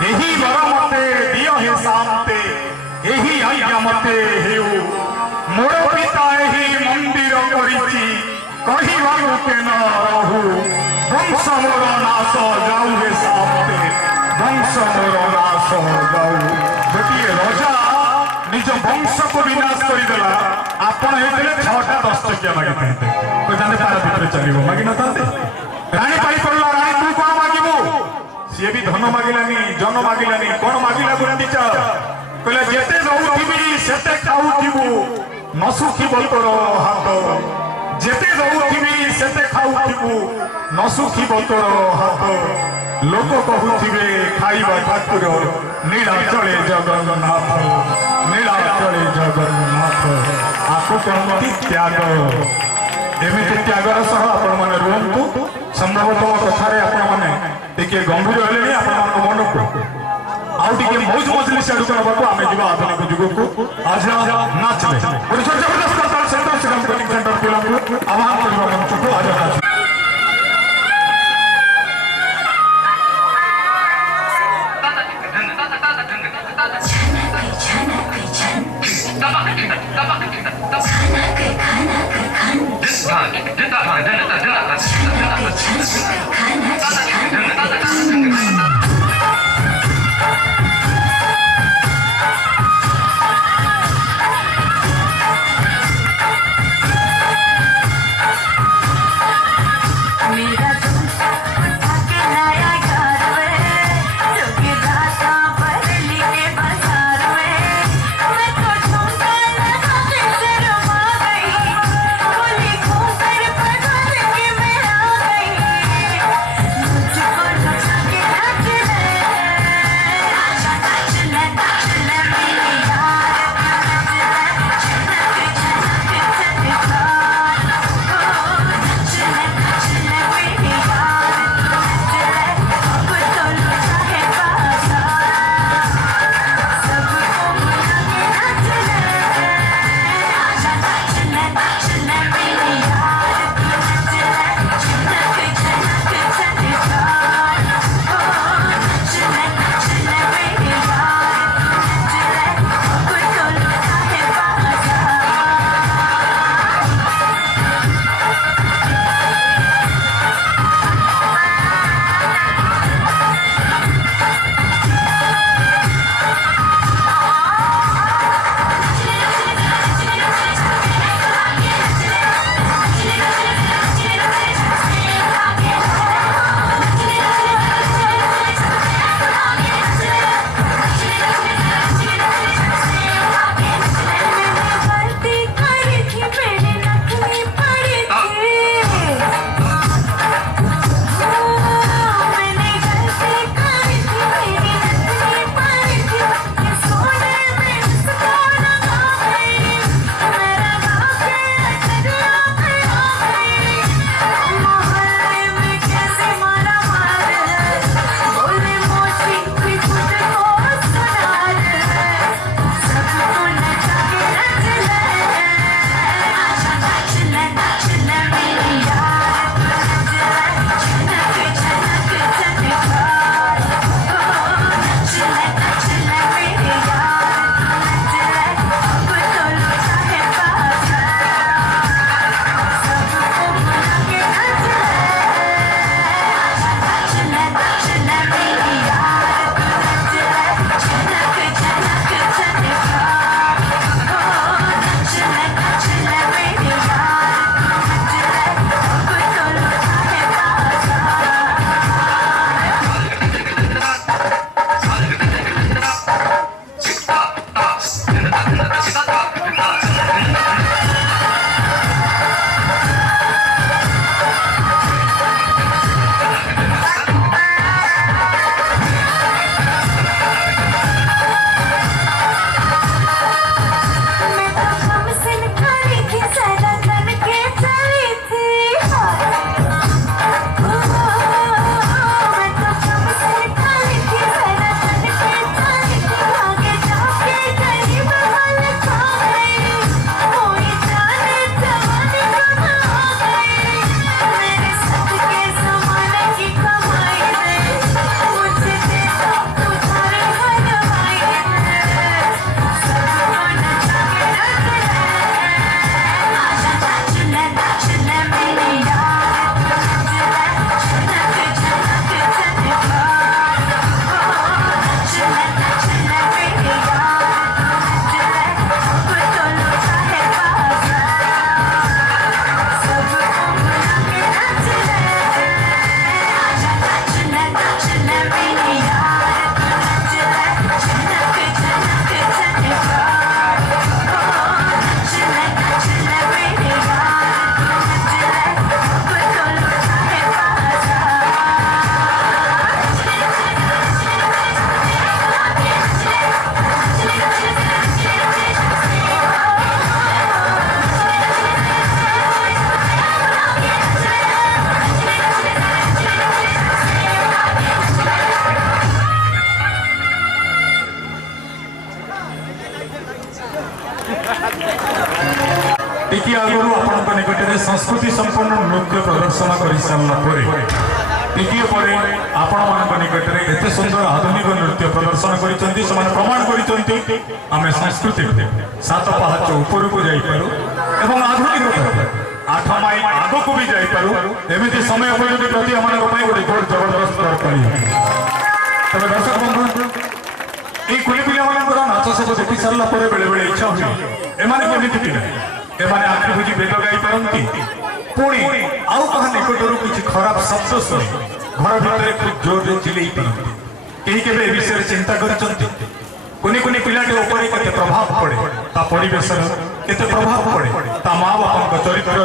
एही वर मते दियो हे शांति एही आज्ञा मते हेउ मोर पिता एही मंदिर करिछि कहिबारु के न रहु वंश मोर नाश जाऊ हे शांति वंश मोर नाश जाऊ गोटिए राजा निज वंश को विनाश करि देला आपण हेतले 6टा 10 टकिया मागिते तो जाने पारा भितर चलिबो मागि न ताते रानी पाई पड़ला रानी तू कोन मागिबो सी भी धन मागिलानी जन मागिलानी कौन मागिला गुंडीचा कहले जेते रहउथिबी सेते खाउथिबु न सुखिबो तोर हाथ जेते रहउथिबी सेते खाउथिबु न सुखिबो तोर हाथ लोक कहूथिबे खाइबा ठाकुर नीलाचले जगन्नाथ नीलाचले जगन्नाथ आकु कहती त्याग एमिति त्यागर सह आपण माने रुहंतु संभवतः कथारे आपण माने टिके गंभीर हेले आपण मन मन को आउ टिके मौज मजली से आडु करबाको आमे जीवा आधुनिक जुग को आज नाचले और जबरदस्त करताल सेंटर से कोचिंग सेंटर पिला को आह्वान करबा मंच को आज नाच संस्कृति संपन्न नृत्य प्रदर्शन कर सारा द्वितीय पर आपण मान निकट में एत सुंदर आधुनिक नृत्य प्रदर्शन कर प्रमाण कर आम संस्कृति सात पहाच ऊपर को जापरू एवं आधुनिक 8 माइल आग को भी जापरू एमती समय उपयोगी प्रति आम गोटे जबरदस्त तेज दर्शक बंधु ये कुली पिला नाच सब देखी सारा बेले बेले इच्छा हुए एमाने केमिति पिला एमाने आखि बुझी वेद गाई पारती पुणी आउ कहा निकटरू किसी खराब शब्द शुणी घर भितर खूब जोर से चिल्लई पारती कहीं केबे विषय चिंता करचंती कुनी कुनी पिलाटे ऊपर केते प्रभाव पड़े ता परिवेशर केते प्रभाव पड़े ता माँ बापा चरित्र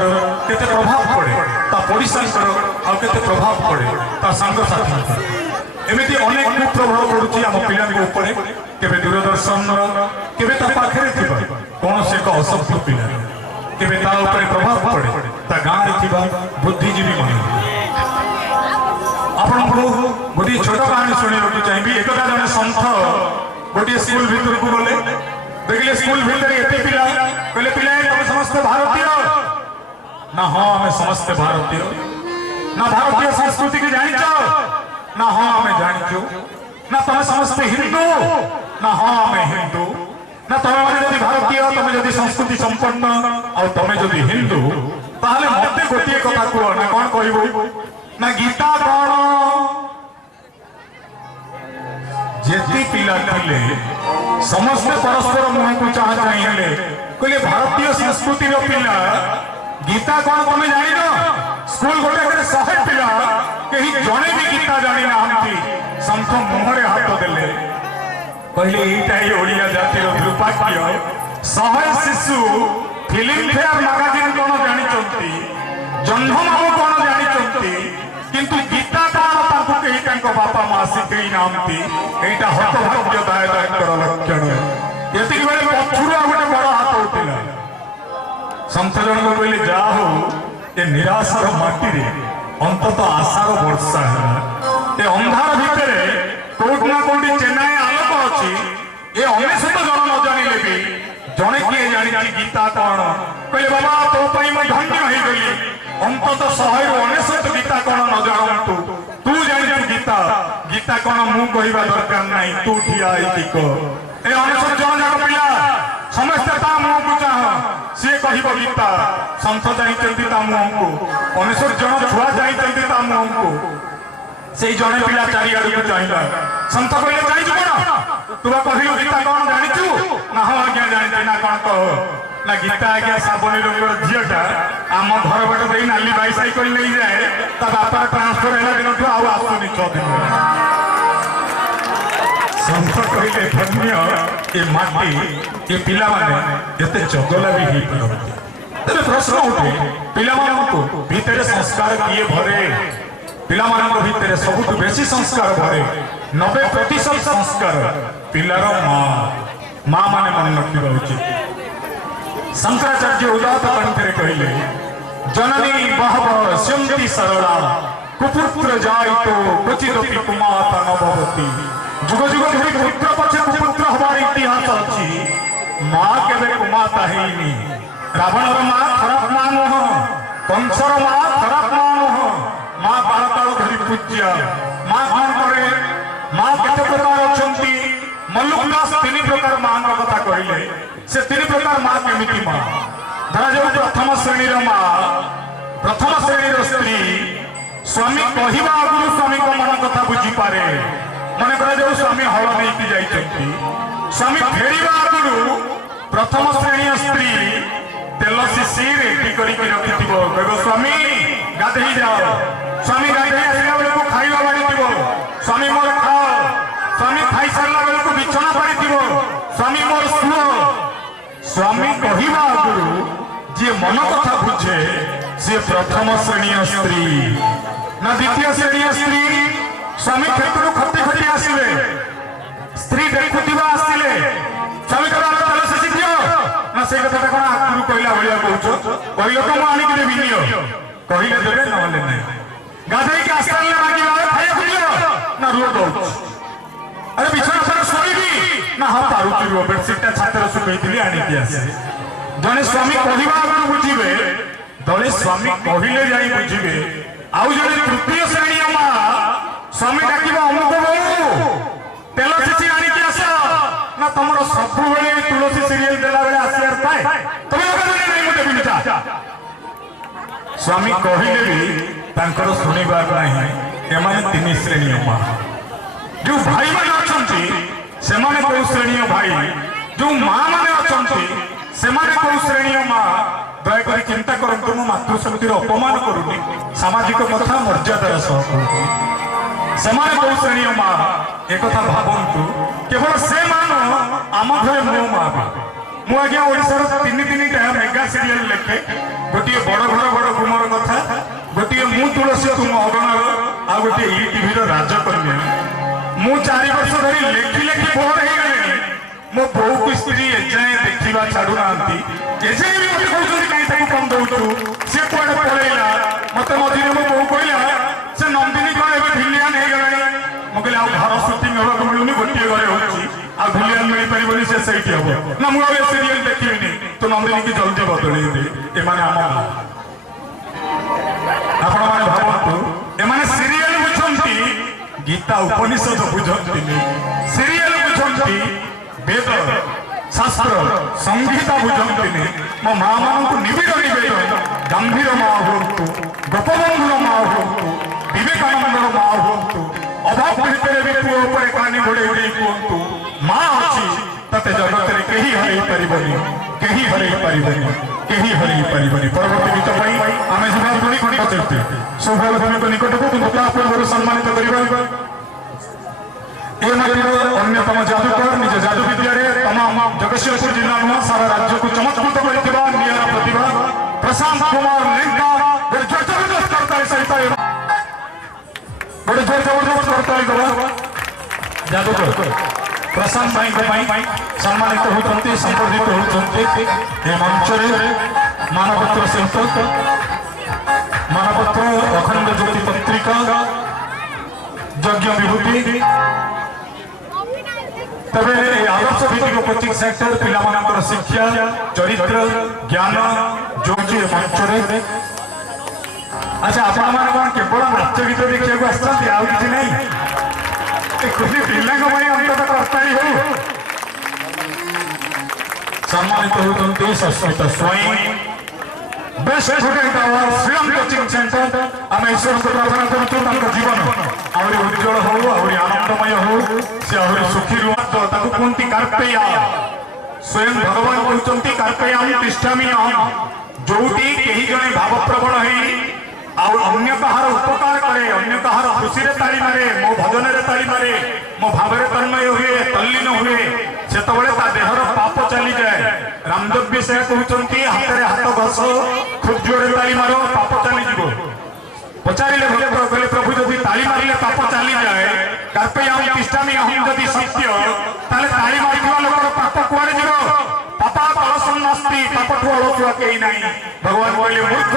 केते प्रभाव पड़े ता पड़ोसा आ केते प्रभाव पड़े ता सांग साथी एमिति अनेक कुप्रभाव पड़ुची आम पिला केबे दूरदर्शन केबे ता पाखरे थिबा कौन से एक असभ्य पिला केबे ता ऊपर प्रभाव पड़े ता गाँव रे थिबा बुद्धिजीवी मन आपण को गोटे छोट कहानी शुणा चाहिए एकदा जने संत गोटे स्कूल भीतर को गले देखले स्कूल भीतर एते पिला कहले पिला तुम समस्त भारतीय ना हाँ हमें समस्त भारतीय ना भारतीय संस्कृति की जानी ना हाँ हमें जानी ना तुम समस्त हिंदू ना हाँ हमें हिंदू ना तुम मैंने भारतीय तुम जदि संस्कृति संपन्न और तुम जदि हिंदू ताहले मते गोटे कथा कह ना कौन कहबो ना गीता कौन जेती पिला थिले समस्त परस्पर मुह को चाह चाहिए कहले भारतीय संस्कृति रो पिला गीता कौन तुम जानी न स्कूल गोटे 100 पिला कहीं जने भी गीता जानी ना संत मुहरे हाथ देले कहले एटा ही ओडिया जातिर दुर्भाग्य 100 शिशु फिल्म फेयर मैगजीन कौन जानी जन्ममामू कौन जानी किंतु गीता कौन कहीं बापा माँ शिखई नामती यहाँ हतभाग्यदायक लक्षण ये पछुआ गोटे बड़ हाथ उठा संत जन कहले जा हो ये निराशार माटी अंतत आशार वर्षा है अंधार भितर कौटना कौटी चेन्नई आलोक अच्छी ये 19 जन न जानिले भी जड़े किए जानी गीता कौन कहले बाबा तो धन्य हो गली अंतत 100 गीता कौन न जानतु तू जानी गीता गीता कौन मु कहवा दरकार नहीं तू ठिया ए 19 जन जाक पिला समस्ते ता मुह को चाह सी कह गीता संत जाइंट ता मुह को 19 जन छुआ जाइंट ता मुह को से जड़े पिला चारिआड़ को चाहिए संत कहले जाइछु कौन तू कहलु गीता कौन जानिछु ना हाँ आज्ञा जानी ना कौन कह ना गीता आज्ञा साबनी रंगर झीटा आम घर बाट दे नाली बाइसाइकल नहीं जाए ता बापा ट्रांसफर है दिन आउ आसुनी 6 दिन संत कहले धन्य ये माटी ये पिला माने एते चगला भी ही पारती तबे प्रश्न उठे पिला मानन को भीतर संस्कार किए भरे पिला मानन भीतर सबुठ बेसी संस्कार भरे 90% संस्कार पिलार माँ माने मन रखा उचित शंकराचार्य उदात कंठे कहले जननी बहव स्यंती सरला कुपुत्र जाय तो क्वचिदपि कुमाता न भवति जुग जुग धरि पुत्र पछे कुपुत्र हमार इतिहास अछि माँ केबे कुमाता हेनी रावणर माँ खराब माँ नह कंसर माँ खराब माँ नह माँ बारकाल धरि पूज्य माँ कौन करे माँ केते प्रकार अछंती मल्लुकदास 3 प्रकार माँ कथा कहले से 3 प्रकार माँ केमिति माँ धरा जाऊ प्रथम श्रेणी माँ प्रथम श्रेणी स्त्री स्वामी कहवा आगु स्वामी को मन कथा बुझी पारे मन करा जाऊ स्वामी हल नहीं जाइछंती स्वामी फेरिबा आगु प्रथम श्रेणी स्त्री तेल शिशि रेडी करिक रखिथिबो कहबो स्वामी गाधेई जाओ स्वामी गाधेई आसिला बेले को खाइबा बाड़ीथिबो स्वामी मोर खाओ स्वामी खाई सारला बेले को बिछना पड़ीथिबो स्वामी मोर सुओ स्वामी कहवा आगु जे मन कथा बुझे से प्रथम श्रेणी स्त्री ना द्वितीय श्रेणी स्त्री स्वामी क्षेत्र खटी खटी आसवे स्त्री देखुवा आसले स्वामी कहला से शिखियो ना से कथा कोन आगु कहला भलिया कहछो कहलो तो आनी के देबी नियो कहले देबे नहले नै गाधई के आस्था लागी बारे खाया खुलियो ना रो दो अरे बिछना पर सोईबी ना हा पारुती रो बेडशीट छातर सुकैतिली आनी के आसे जने स्वामी कहवा आगु बुझिबे तले स्वामी कहले जाई बुझिबे आउ जने तृतीय श्रेणी मा स्वामी डाकिबा अमुक बहु तेल छिछि आनी के आस ना तमरो सब बेले तुलसी सीरियल देला बेले आसियार पाए तमे ओके नहीं मते बिनता स्वामी कहले भी तांकर सुनिबार नाही एमाने तीन श्रेणी मा जो भाई माने अछंती सेमाने को श्रेणी भाई जो मां माने अछंती सेमाने को श्रेणी मां दयाकोरी चिंता करतु मो मातृशक्तिर अपमान करूनी सामाजिक कथा मर्यादार सह कहूँ सेमाने को श्रेणी मां एक कथा भावन्तु केवल से मान आम घरे मो मां मु आज्ञा ओडिसार तीन टा मेगा सीरियल लेखे गोटे बड़ घर बड़ गुमर कथा गोटे मु तुलसी तुम अगणार आ गोटे ई टीवी राजकन्या मु 4 वर्ष धरी लेखि लेखि बोर हे गले मो बहु की स्त्री एजाए देखिबा छाडू नांती एजाए भी मते कहउछी काई ताकू कम दउछु से कोडे पळेला मते मझिरे मो बहु कहला से नंदिनी को एबे ढिलियान हे गलानी मो कहले आ घर शूटिंग होबा को मिलुनी गोटे घरे होची आ ढिलियान मिल परिबनी से सही हबो ना मु ए सीरियल देखिबिनी तो नंदिनी की जल्दी बदलई दे ए माने हम आपण माने भाबंतु ए माने सीरियल बुझंती गीता उपनिषद बुझंती सीरियल बुझंती वेद शास्त्र संगीता बुझंती मो माँ मान को निबिड़ निवेदन गंभीर माँ हूँ गोपबंधुर माँ हूँ विवेकानंदर माँ हूँ अभाव भितर भी पुओ पर कानी घोड़े उड़े कहतु माँ अच्छी तते जगत में कहीं हरई पारिबनी कहीं हरई पारिबनी कहीं हरई पारिबनी परवर्ती गीत पाई आमे सभा गुणी खंड चलते सौभाग्य को निकट को गुणता पूर्व सम्मानित करिबा ए माटीर अन्यतम जादूकर निज जादू विद्या तमाम जगतसिंहपुर जिला नुआ सारा राज्य को चमत्कृत करथिबा नियारा प्रतिभा प्रशांत कुमार लेंका बड़े जबरदस्त करता सहित बड़े जबरदस्त करता जादूकर प्रशांत भाई को सम्मानित होते संबर्धित होते ए मंच मानपत्र सहित मानपत्र अखंड ज्योति पत्रिका यज्ञ विभूति तबे आदर्श भित्तिक कोचिंग सेंटर पिलामानकर शिक्षा चरित्र ज्ञान जोजी मंचरे अच्छा आपण मान कोन केवल नाच गीत देखिया को आछथि आ किछि नै ए खुशी पिलांग भाई अंतत करताई हो सम्मानित होतंते सस्मिता स्वयं best student award Shriram coaching centre आम ईश्वर को प्रार्थना करूँ जीवन आहरी उज्जवल हो आहरी आनंदमय हो से आहरी सुखी रुहत कहती कार्पेया स्वयं भगवान कहते कार्पेयाम तिष्ठामि अहम जोटी कहीं जड़े भावप्रवण हो अन्य कहार उपकार करे अन्य कहार खुशी रे ताली मारे मो भजन रे ताली मारे मो भावरे तन्मय हुए तल्लीन हुए से देहर पाप चली जाए रामदेव भी से कहते हाथ में हाथ घस खूब जोरे ताली मारो पाप चली जीव पचारे प्रभु जदि ताली मारे पाप चली जाए कार्पेयाम तिष्ठामि अहम जदि सत्य ताले ताली मारिथिबा लोकर पाप कुआडे जीव पापा कलसन नस्ति पाप ठु अलुआ कहीं नहीं भगवान कहले मूर्ख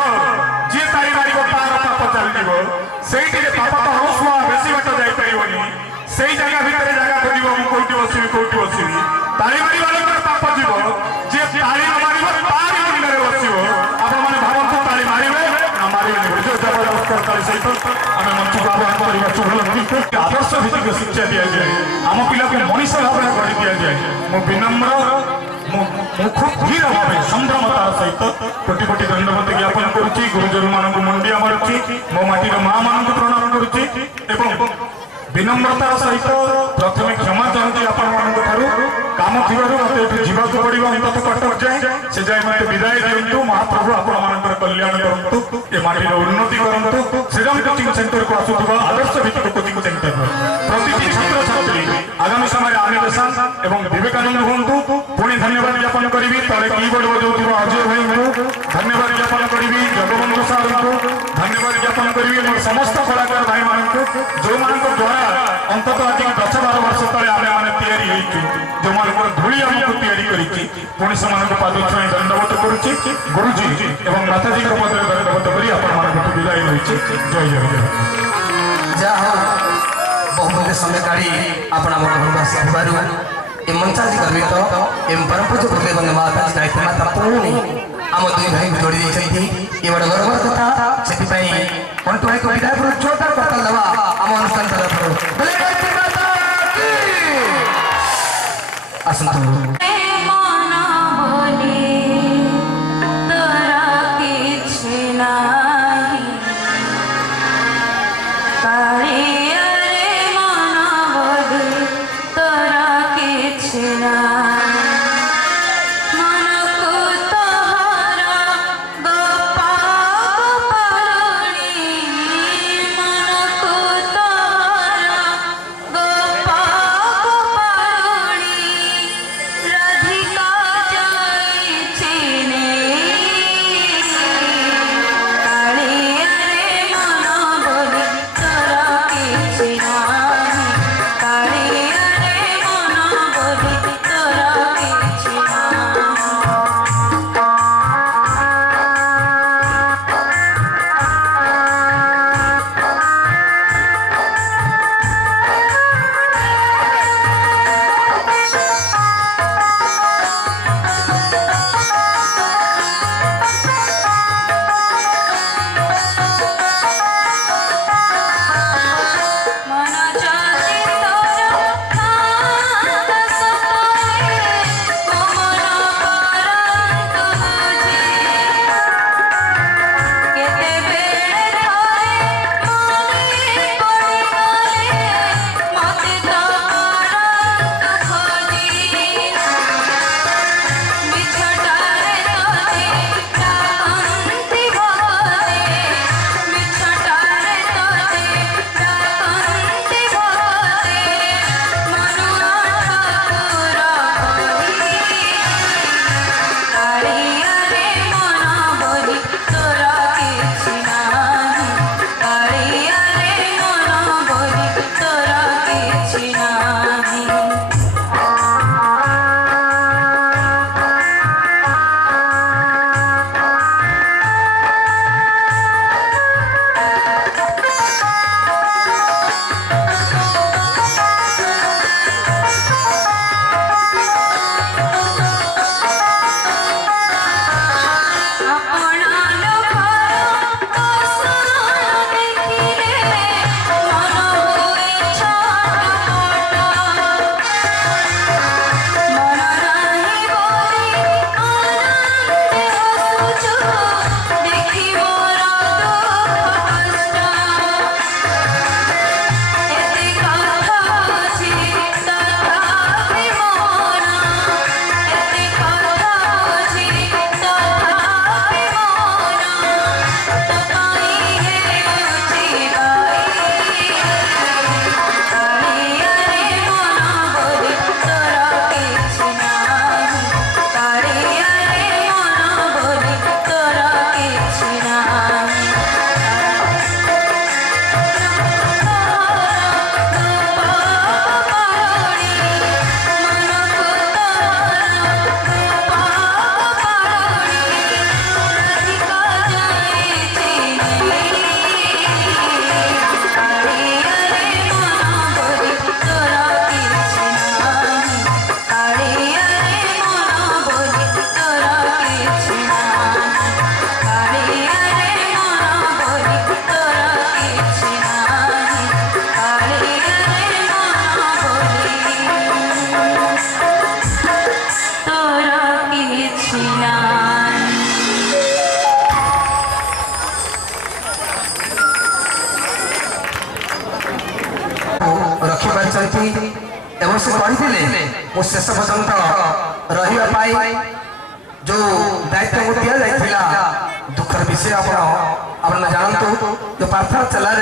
जे ताली मारिबो तार पाप चली जीव सेठी पाप तो हौसुआ बेसी बाट जाई परिबनी सेई जगह भितर जगह खोजिबो मु कोठी बसिबी ताली मारिबा लोकर पाप जीव जे ताली न मारिबो तार मुंडरे बसिबो आपण माने भावंतु ताली मारिबे न मारिबे बुझो जबरदस्त ताली सहित आमे मंच को आह्वान करिबा चुभल आदर्श भित्तिक शिक्षा दिया जाए आम पिला को मनीष भाव में गढ़ी दिया जाए मो विनम्र खूब धीर भाव संभ्रमतार सहित कोटि कोटि दंडवत ज्ञापन करुच्ची गुरुजन मानक मुंडिया मारुच्ची मो माटीर माँ मान प्रणाम करुच्ची एवं विनम्रतार सहित प्रथमे क्षमा चाहूँगी आपण काम थी मत जीवा पड़ो अंत कटक जाए से जाए मत विदाय दिंतु महाप्रभु आपण मान कल्याण करूँ ए माटीर उन्नति करूँ श्रीराम कोचिंग सेंटर को आसुवा आदर्श भित्तिक कोचिंग सेंटर प्रति छात्र छात्री आगामी समय आनिवेशन एवं विवेकानंद हूँ पुणी धन्यवाद ज्ञापन करी तले कीबोर्ड बजाऊा अजय भाई को धन्यवाद ज्ञापन करी जगबंधु सार को धन्यवाद ज्ञापन करी मोर समस्त कलाकार भाई मान जो मान द्वारा अंतत आज 10-12 वर्ष तले आम मैंने जो धूली आमको पुणी से पाद छुई दंडवत करुच्ची गुरुजी एवं माताजी पद दंडवत कर विदाय रही जय जय जहाँ बहुत समय काढ़ी आपण घर आसबार मंचाजी गर्वित एवं परम पूज्य गुरुदेव माता पुणी आम दुई भाई को जोड़ी देइछन्ती ए बड़ गर्वर कथा सेति पई पंटू भाई को विदाय पर छोटा कथा दवा आम अनुष्ठान तरफ बोले गायत्री माता की असंतु रखिपारी एवं से कही मो शेष पर्यंत रही जो दायित्व को दि जाता दुखर विषय आप जानतु जो प्रार्थना चला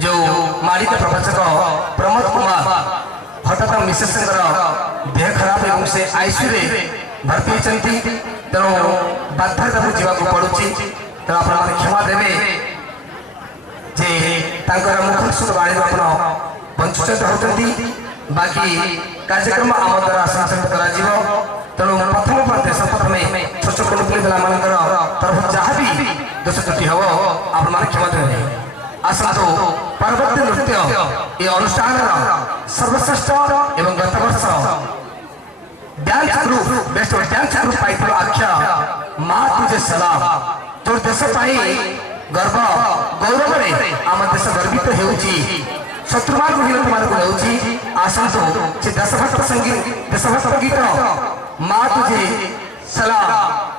जो माड़ित प्रभाषक प्रमोद कुमार हठात मिसेस देह खराब एवं से आईसीयू भर्ती होती तेणु बाध्यता जावाक पड़ुची तेणु आप क्षमा देवे जे मुखर बाणी आप वंचित होती बाकी कार्यक्रम आम द्वारा संचालित कर तेणु प्रथम प्रथमे छोट कुटुंबी पिला तरफ जहाँ भी दोष त्रुटि हम आप क्षमा देवे आसतु परवर्ती नृत्य ये अनुष्ठान सर्वश्रेष्ठ एवं गत वर्ष dance group best dance group पाई आख्या माँ तुझे सलाम तोर देश पाई गर्व गौरव रे आम देश गर्वित हेउची शत्रुमार्ग हीनत मार्ग हेउची आसंतु से देशभक्त संगीत देशभक्त गीत माँ तुझे सलाम